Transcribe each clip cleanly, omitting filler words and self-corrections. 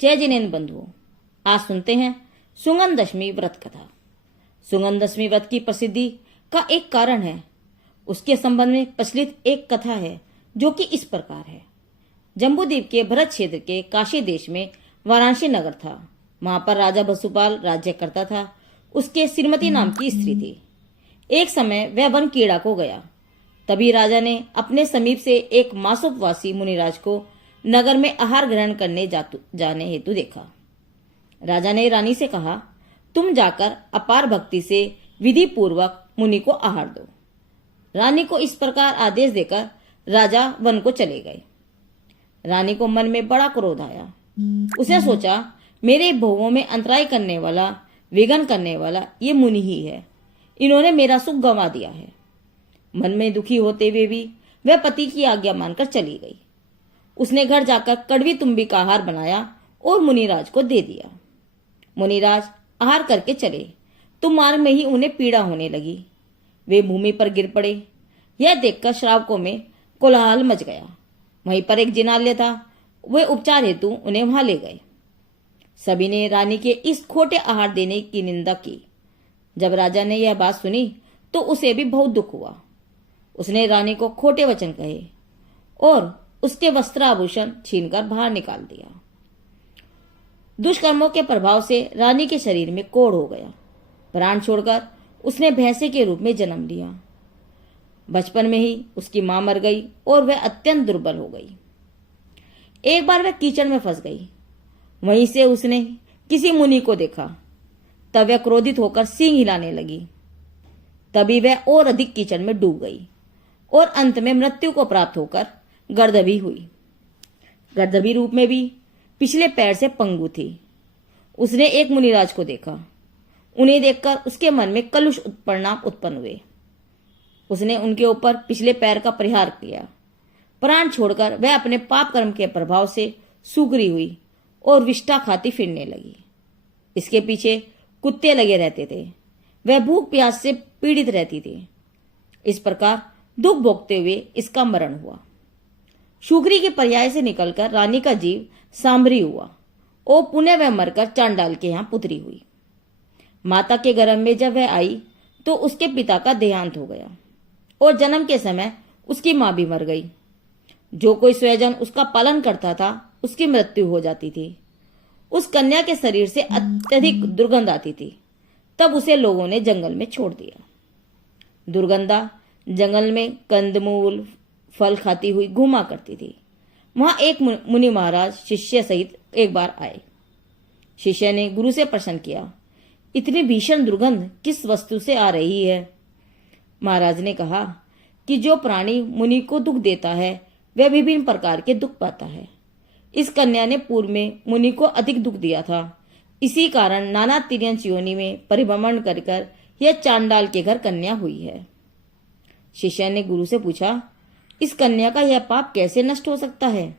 जय जिनेन्द्र बंधुओं, आज सुनते हैं सुगंध दशमी व्रत कथा। सुगंध दशमी व्रत की प्रसिद्धि का एक कारण है, उसके संबंध में प्रचलित एक कथा है जो कि इस प्रकार है। जम्बूद्वीप के भरत क्षेत्र के काशी देश में वाराणसी नगर था। वहां पर राजा वसुपाल राज्य करता था। उसके श्रीमती नाम की स्त्री थी। एक समय वह वन कीड़ा को गया। तभी राजा ने अपने समीप से एक मासोपवासी मुनिराज को नगर में आहार ग्रहण करने जाने हेतु देखा। राजा ने रानी से कहा, तुम जाकर अपार भक्ति से विधि पूर्वक मुनि को आहार दो। रानी को इस प्रकार आदेश देकर राजा वन को चले गए। रानी को मन में बड़ा क्रोध आया। उसने सोचा, मेरे भोगों में अंतराय करने वाला, विघ्न करने वाला ये मुनि ही है। इन्होंने मेरा सुख गंवा दिया है। मन में दुखी होते हुए भी वह पति की आज्ञा मानकर चली गई। उसने घर जाकर कड़वी तुम्बी का आहार बनाया और मुनिराज को दे दिया। मुनिराज आहार करके चले तो मार्ग में ही उन्हें पीड़ा होने लगी। वे भूमि पर गिर पड़े। यह देखकर श्रावकों में कोलाहल मच गया। वहीं पर एक जिनालय था। वे उपचार हेतु उन्हें वहां ले गए। सभी ने रानी के इस खोटे आहार देने की निंदा की। जब राजा ने यह बात सुनी तो उसे भी बहुत दुख हुआ। उसने रानी को खोटे वचन कहे और उसके वस्त्राभूषण छीनकर बाहर निकाल दिया। दुष्कर्मों के प्रभाव से रानी के शरीर में कोढ़ हो गया। प्राण छोड़कर उसने भैंसे के रूप में जन्म लिया। बचपन में ही उसकी मां मर गई और वह अत्यंत दुर्बल हो गई। एक बार वह कीचड़ में फंस गई। वहीं से उसने किसी मुनि को देखा। तब वह क्रोधित होकर सींग हिलाने लगी। तभी वह और अधिक कीचड़ में डूब गई और अंत में मृत्यु को प्राप्त होकर गर्दभी हुई। गर्दभी रूप में भी पिछले पैर से पंगु थी। उसने एक मुनिराज को देखा। उन्हें देखकर उसके मन में कलुष परिणाम उत्पन्न हुए। उसने उनके ऊपर पिछले पैर का प्रहार किया। प्राण छोड़कर वह अपने पाप कर्म के प्रभाव से सूखरी हुई और विष्ठा खाती फिरने लगी। इसके पीछे कुत्ते लगे रहते थे। वह भूख प्यास से पीड़ित रहती थी। इस प्रकार दुख भोगते हुए इसका मरण हुआ। शुक्री के पर्याय से निकलकर रानी का जीव सांभरी हुआ और पुनः वह मरकर चांडाल के यहां पुत्री हुई। माता के गर्भ में जब वह आई तो उसके पिता का देहांत हो गया और जन्म के समय उसकी मां भी मर गई। जो कोई स्वजन उसका पालन करता था उसकी मृत्यु हो जाती थी। उस कन्या के शरीर से अत्यधिक दुर्गंध आती थी। तब उसे लोगों ने जंगल में छोड़ दिया। दुर्गंधा जंगल में कंदमूल फल खाती हुई घूमा करती थी। वहां एक मुनि महाराज शिष्य सहित एक बार आए। शिष्य ने गुरु से प्रश्न किया, इतनी भीषण दुर्गंध किस वस्तु से आ रही है? महाराज ने कहा कि जो प्राणी मुनि को दुख देता है वह विभिन्न प्रकार के दुख पाता है। इस कन्या ने पूर्व में मुनि को अधिक दुख दिया था। इसी कारण नाना तिर्यंच योनि में परिभ्रमण कर यह चांडाल के घर कन्या हुई है। शिष्य ने गुरु से पूछा, इस कन्या का यह पाप कैसे नष्ट हो सकता है?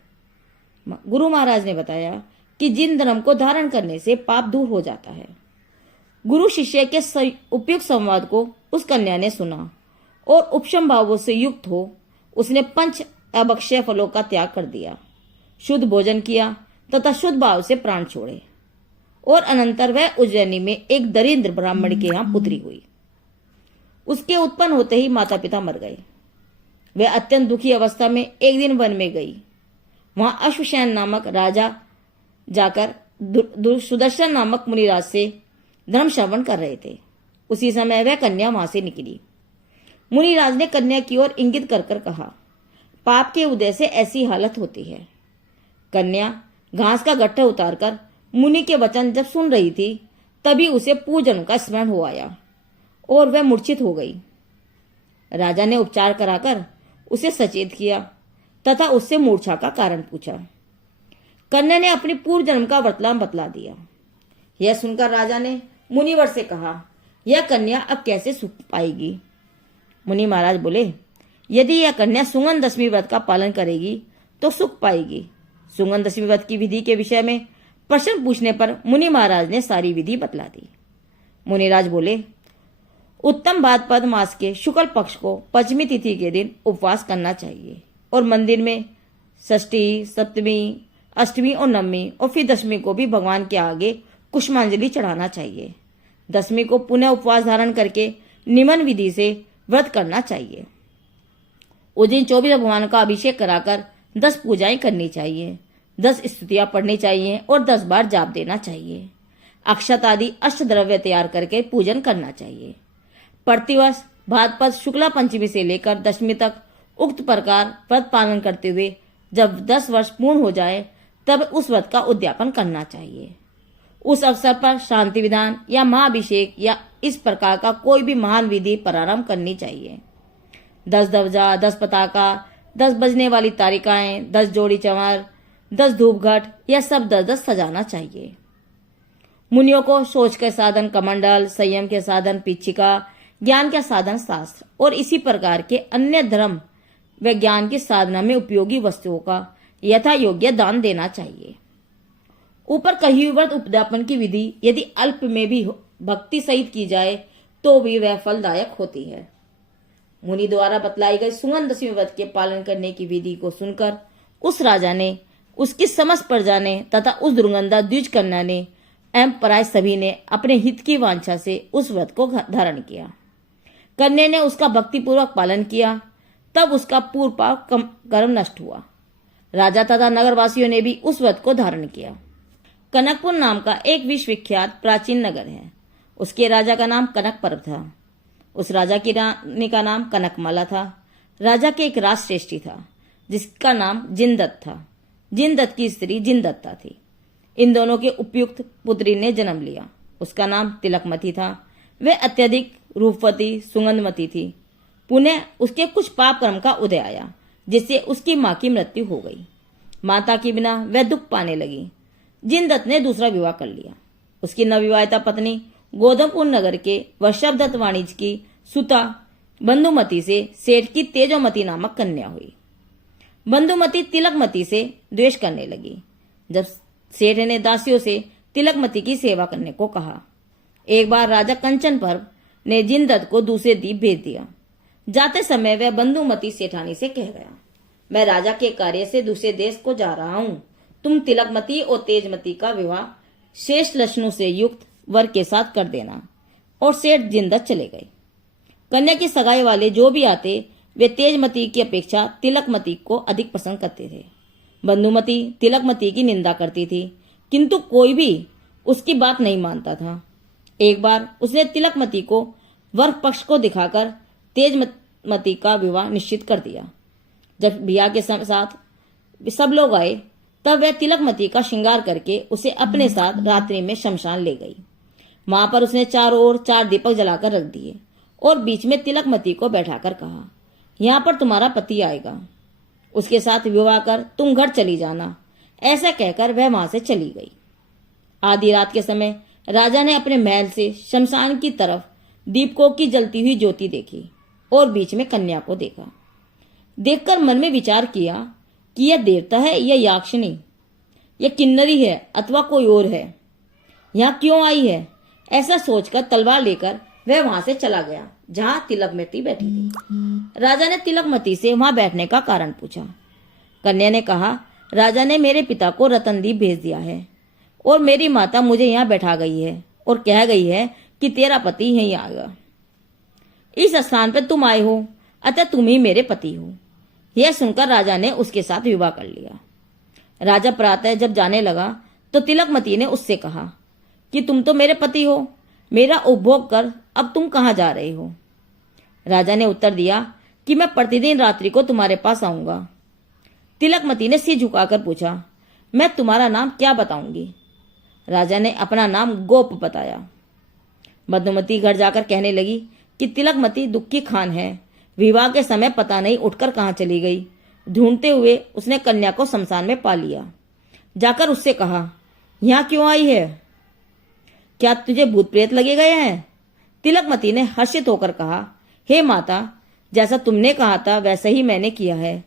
गुरु महाराज ने बताया कि जिन धर्म को धारण करने से पाप दूर हो जाता है। गुरु शिष्य के उपयुक्त संवाद को उस कन्या ने सुना और उपशम भावों से युक्त हो उसने 5 अभक्ष्य फलों का त्याग कर दिया, शुद्ध भोजन किया तथा शुद्ध भाव से प्राण छोड़े और अनंतर वह उज्जैनी में एक दरिद्र ब्राह्मण के यहां पुत्री हुई। उसके उत्पन्न होते ही माता पिता मर गए। वह अत्यंत दुखी अवस्था में एक दिन वन में गई। वहां अश्वसेन नामक राजा जाकर सुदर्शन नामक मुनिराज से धर्म श्रवण कर रहे थे। उसी समय वह कन्या वहां से निकली। मुनिराज ने कन्या की ओर इंगित कर कहा, पाप के उदय से ऐसी हालत होती है। कन्या घास का गट्ठा उतारकर मुनि के वचन जब सुन रही थी तभी उसे पूजन का स्मरण हो आया और वह मूर्छित हो गई। राजा ने उपचार कराकर उसे सचेत किया तथा उससे मूर्छा का कारण पूछा। कन्या ने अपनी पूर्व जन्म का वर्तमान बतला दिया। यह सुनकर राजा ने मुनिवर से कहा, यह कन्या अब कैसे सुख पाएगी? मुनि महाराज बोले, यदि यह कन्या सुगंध दशमी व्रत का पालन करेगी तो सुख पाएगी। सुगंध दशमी व्रत की विधि के विषय में प्रश्न पूछने पर मुनि महाराज ने सारी विधि बतला दी। मुनिराज बोले, उत्तम भाद्रपद मास के शुक्ल पक्ष को पंचमी तिथि के दिन उपवास करना चाहिए और मंदिर में षष्ठी, सप्तमी, अष्टमी और नवमी और फिर दशमी को भी भगवान के आगे कुष्मांजलि चढ़ाना चाहिए। दशमी को पुनः उपवास धारण करके निमन विधि से व्रत करना चाहिए। उस दिन 24 भगवान का अभिषेक कराकर 10 पूजाएं करनी चाहिए, 10 स्तुतियां पढ़नी चाहिए और 10 बार जाप देना चाहिए। अक्षत आदि अष्टद्रव्य तैयार करके पूजन करना चाहिए। प्रतिवर्ष भाद्रपद शुक्ला पंचमी से लेकर दशमी तक उक्त प्रकार व्रत पालन करते हुए जब 10 वर्ष पूर्ण हो जाए तब उस व्रत का उद्यापन करना चाहिए। उस अवसर पर शांति विधान या महाअभिषेक या इस प्रकार का कोई भी महान विधि प्रारंभ करनी चाहिए। 10 ध्वजा, 10 पताका, 10 बजने वाली तारिकाएं, 10 जोड़ी चंवर, 10 धूपघट, यह सब 10-10 सजाना चाहिए। मुनियों को सोच के साधन कमंडल, संयम के साधन पिच्छिका, ज्ञान के साधन शास्त्र और इसी प्रकार के अन्य धर्म व ज्ञान की साधना में उपयोगी वस्तुओं का यथा योग्य दान देना चाहिए। ऊपर कही हुई व्रत उद्यापन की विधि यदि अल्प में भी भक्ति सहित की जाए तो भी वह फलदायक होती है। मुनि द्वारा बतलाई गई सुगंध दशमी व्रत के पालन करने की विधि को सुनकर उस राजा ने, उसकी समस्त प्रजा ने तथा उस दुर्गंधा द्विज कन्या ने एवं पराय सभी ने अपने हित की वांछा से उस व्रत को धारण किया। कन्या ने उसका भक्तिपूर्वक पालन किया, तब उसका पूर्व पाप कर्म नष्ट हुआ। राजा तथा नगरवासियों ने भी उस व्रत को धारण किया। कनकपुर नाम का एक विश्वविख्यात प्राचीन नगर है। उसके राजा का नाम कनक पर्व था। उस राजा की रानी का नाम कनकमाला था। राजा के एक राजश्रेष्ठी था जिसका नाम जिनदत्त था। जिनदत्त की स्त्री जिनदत्ता थी। इन दोनों के उपयुक्त पुत्री ने जन्म लिया। उसका नाम तिलकमती था। वह अत्यधिक रूपवती सुगंधमती थी। पुनः उसके कुछ पाप कर्म का उदय आया जिससे उसकी मां की मृत्यु हो गई। माता के बिना वह दुख पाने लगी। जिनदत्त ने दूसरा विवाह कर लिया। उसकी नवविवाहिता पत्नी गोधमपुर नगर के वशभदत्त वाणिज्य की सुता बंधुमती से सेठ की तेजोमती नामक कन्या हुई। बंधुमती तिलकमती से द्वेष करने लगी। जब सेठ ने दासियों से तिलकमती की सेवा करने को कहा, एक बार राजा कंचन पर्व ने जिनदत्त को दूसरे द्वीप भेज दिया। जाते समय वह बंधुमती सेठानी से कह गया, मैं राजा के कार्य से दूसरे देश को जा रहा हूँ। तुम तिलकमती और तेजमती का विवाह शेष लक्षणों से युक्त वर के साथ कर देना। और सेठ जिनदत्त चले गए। कन्या की सगाई वाले जो भी आते वे तेजमती की अपेक्षा तिलकमती को अधिक पसंद करते थे। बंधुमती तिलकमती की निंदा करती थी किंतु कोई भी उसकी बात नहीं मानता था। एक बार उसने तिलकमती को वर पक्ष को दिखाकर तेजमती का विवाह निश्चित कर दिया। जब ब्याह के साथ सब लोग आए तब वह तिलकमती का श्रृंगार करके उसे अपने साथ रात्रि में शमशान ले गई। वहां पर उसने चारों ओर 4 दीपक जलाकर रख दिए और बीच में तिलकमती को बैठाकर कहा, यहाँ पर तुम्हारा पति आएगा, उसके साथ विवाह कर तुम घर चली जाना। ऐसा कहकर वह वहां से चली गई। आधी रात के समय राजा ने अपने महल से शमशान की तरफ दीपकों की जलती हुई ज्योति देखी और बीच में कन्या को देखा। देखकर मन में विचार किया कि यह देवता है या याक्षिणी, यह किन्नरी है अथवा कोई और है, यहाँ क्यों आई है। ऐसा सोचकर तलवार लेकर वह वहां से चला गया जहां तिलकमती बैठी थी। राजा ने तिलकमती से वहां बैठने का कारण पूछा। कन्या ने कहा, राजा ने मेरे पिता को रतनदीप भेज दिया है और मेरी माता मुझे यहाँ बैठा गई है और कह गई है कि तेरा पति यहीं आएगा। इस स्थान पर तुम आए हो, अतः तुम ही मेरे पति हो। यह सुनकर राजा ने उसके साथ विवाह कर लिया। राजा प्रातः जब जाने लगा तो तिलकमती ने उससे कहा कि तुम तो मेरे पति हो, मेरा उपभोग कर अब तुम कहाँ जा रहे हो। राजा ने उत्तर दिया कि मैं प्रतिदिन रात्रि को तुम्हारे पास आऊंगा। तिलकमती ने सिर झुकाकर पूछा, मैं तुम्हारा नाम क्या बताऊंगी। राजा ने अपना नाम गोप बताया। मधुमती घर जाकर कहने लगी कि तिलकमती दुखी खान है, विवाह के समय पता नहीं उठकर कहाँ चली गई। ढूंढते हुए उसने कन्या को शमशान में पा लिया। जाकर उससे कहा, यहाँ क्यों आई है, क्या तुझे भूत प्रेत लगे गए हैं। तिलकमती ने हर्षित होकर कहा, हे माता, जैसा तुमने कहा था वैसा ही मैंने किया है।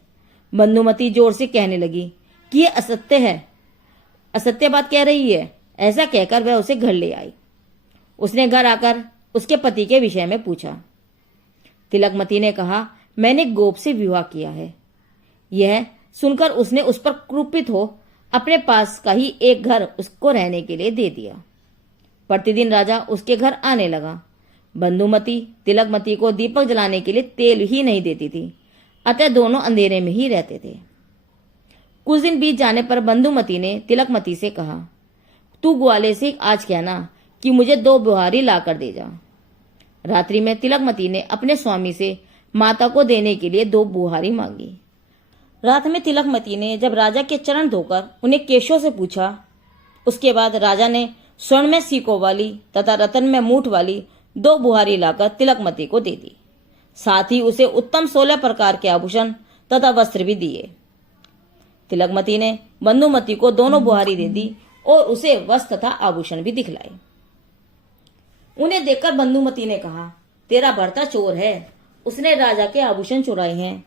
बंधुमती जोर से कहने लगी कि यह असत्य है, असत्य बात कह रही है। ऐसा कहकर वह उसे घर ले आई। उसने घर आकर उसके पति के विषय में पूछा। तिलकमती ने कहा, मैंने गोप से विवाह किया है। यह सुनकर उसने उस पर क्रुपित हो अपने पास का ही एक घर उसको रहने के लिए दे दिया। प्रतिदिन राजा उसके घर आने लगा। बंधुमती तिलकमती को दीपक जलाने के लिए तेल ही नहीं देती थी, अतः दोनों अंधेरे में ही रहते थे। कुछ दिन बीत जाने पर बंधुमती ने तिलकमती से कहा, तू ग्वाले से आज कहना कि मुझे 2 बुहारी लाकर दे जा। रात्रि में तिलकमती ने अपने स्वामी से माता को देने के लिए 2 बुहारी मांगी। रात में तिलकमती ने जब राजा के चरण धोकर उन्हें केशों से पूछा, उसके बाद राजा ने स्वर्ण में सीकों वाली तथा रतन में मूठ वाली 2 बुहारी लाकर तिलकमती को दे दी। साथ ही उसे उत्तम 16 प्रकार के आभूषण तथा वस्त्र भी दिए। तिलकमती ने बंधुमती को दोनों बुहारी दे दी और उसे वस्त्र तथा आभूषण भी दिखलाए। उन्हें देखकर बंधुमती ने कहा, तेरा भर्ता चोर है, उसने राजा के आभूषण चुराए हैं।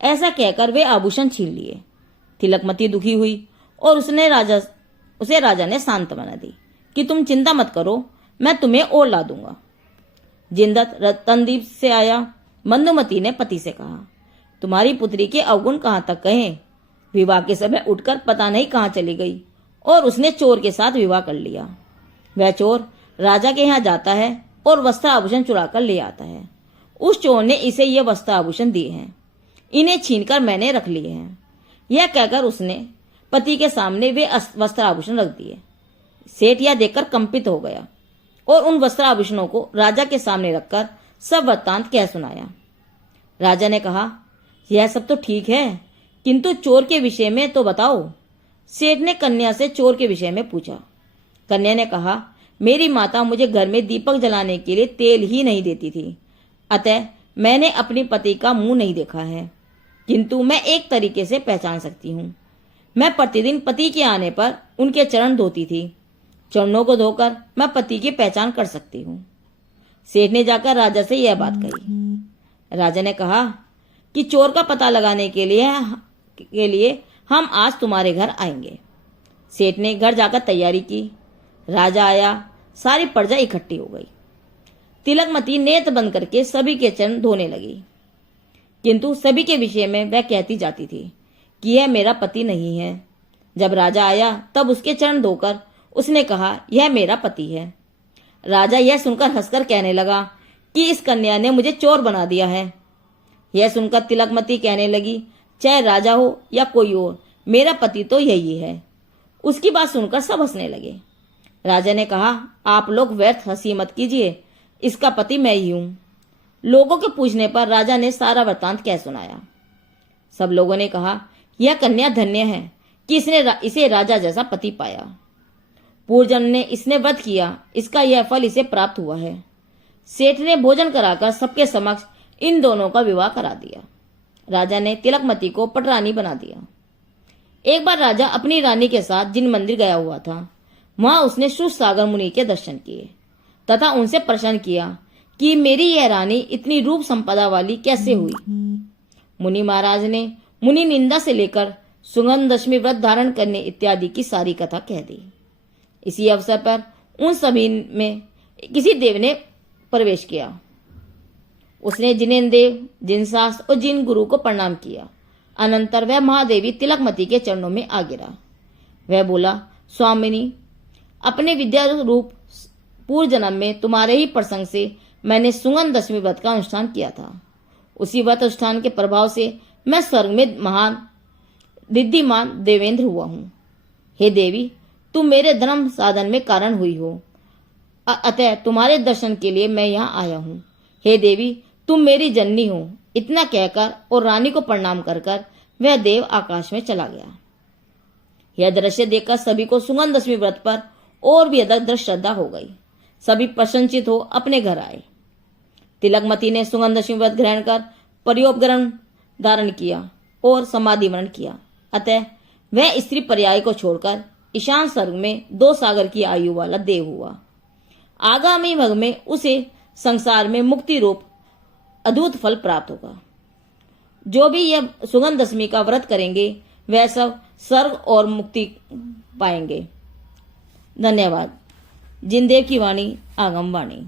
ऐसा कहकर वे आभूषण छीन लिए। तिलकमती दुखी हुई और उसे राजा ने सांत्वना दी कि तुम चिंता मत करो, मैं तुम्हें और ला दूंगा। जिनदत्त रतनदीप से आया। बंधुमती ने पति से कहा, तुम्हारी पुत्री के अवगुण कहाँ तक कहें? विवाह के समय उठकर पता नहीं कहाँ चली गई और उसने चोर के साथ विवाह कर लिया। वह चोर राजा के यहाँ जाता है और वस्त्र आभूषण चुरा कर ले आता है। उस चोर ने इसे ये वस्त्र आभूषण दिए हैं, इन्हें छीनकर मैंने रख लिए हैं। यह कहकर उसने पति के सामने वे वस्त्र आभूषण रख दिए। सेठ यह देखकर कंपित हो गया और उन वस्त्र आभूषणों को राजा के सामने रखकर सब वृत्तांत कह सुनाया। राजा ने कहा, यह सब तो ठीक है, किंतु चोर के विषय में तो बताओ। सेठ ने कन्या से चोर के विषय में पूछा। कन्या ने कहा, मेरी माता मुझे घर में दीपक जलाने के लिए तेल ही नहीं देती थी, अतः मैंने अपने पति का मुंह नहीं देखा है, किंतु मैं एक तरीके से पहचान सकती हूँ। मैं प्रतिदिन पति के आने पर उनके चरण धोती थी। चरणों को धोकर मैं पति की पहचान कर सकती हूँ। सेठ ने जाकर राजा से यह बात कही। राजा ने कहा कि चोर का पता लगाने के लिए हम आज तुम्हारे घर आएंगे। सेठ ने घर जाकर तैयारी की। राजा आया, सारी प्रजा इकट्ठी हो गई। तिलकमती नेत्र बंद करके सभी के चरण धोने लगी, किंतु सभी के विषय में वह कहती जाती थी कि यह मेरा पति नहीं है। जब राजा आया तब उसके चरण धोकर उसने कहा, यह मेरा पति है। राजा यह सुनकर हंसकर कहने लगा कि इस कन्या ने मुझे चोर बना दिया है। यह सुनकर तिलकमती कहने लगी, चाहे राजा हो या कोई और, मेरा पति तो यही है। उसकी बात सुनकर सब हंसने लगे। राजा ने कहा, आप लोग व्यर्थ हंसी मत कीजिए, इसका पति मैं ही हूं। लोगों के पूछने पर राजा ने सारा वृत्तांत कह सुनाया। सब लोगों ने कहा, यह कन्या धन्य है कि इसे राजा जैसा पति पाया। पूर्वजन्म ने इसने व्रत किया, इसका यह फल इसे प्राप्त हुआ है। सेठ ने भोजन कराकर सबके समक्ष इन दोनों का विवाह करा दिया। राजा ने तिलकमती को पटरानी बना दिया। एक बार राजा अपनी रानी के साथ जिन मंदिर गया हुआ था, वहां उसने सुसागर मुनि के दर्शन किए तथा उनसे प्रश्न किया कि मेरी यह रानी इतनी रूप संपदा वाली कैसे हुई। मुनि महाराज ने मुनि निंदा से लेकर सुगंध दशमी व्रत धारण करने इत्यादि की सारी कथा कह दी। इसी अवसर पर उन सभी में किसी देव ने प्रवेश किया। उसने जिनेन्द्र देव, जिनसास और जिन गुरु को प्रणाम किया। अनंतर वह महादेवी तिलकमती के चरणों में आ गिरा। वह बोला, स्वामिनी, अपने विद्या रूप पूर्व जन्म में तुम्हारे ही प्रसंग से मैंने सुगंध दशमी व्रत का अनुष्ठान किया था। उसी व्रत अनुष्ठान के प्रभाव से मैं स्वर्ग में महान रिद्धिमान देवेंद्र हुआ हूँ। हे देवी, तुम मेरे धर्म साधन में कारण हुई हो, अतः तुम्हारे दर्शन के लिए मैं यहाँ आया हूँ। हे देवी, तुम मेरी जननी हो। इतना कहकर और रानी को प्रणाम कर वह देव आकाश में चला गया। यह दृश्य देखकर सभी को सुगंध दशमी व्रत पर और भी अधिक दृढ़ श्रद्धा हो गई। सभी प्रसन्नचित हो अपने घर आए। तिलकमती ने सुगंध दशमी व्रत ग्रहण कर पर्योपकरण धारण किया और समाधि वर्ण किया। अतः वह स्त्री पर्याय को छोड़कर ईशान स्वर्ग में 2 सागर की आयु वाला देव हुआ। आगामी भग में उसे संसार में मुक्ति रूप अद्भुत फल प्राप्त होगा। जो भी यह सुगंध दशमी का व्रत करेंगे वह सब स्वर्ग और मुक्ति पाएंगे। धन्यवाद। जिनदेव की वाणी आगम वाणी।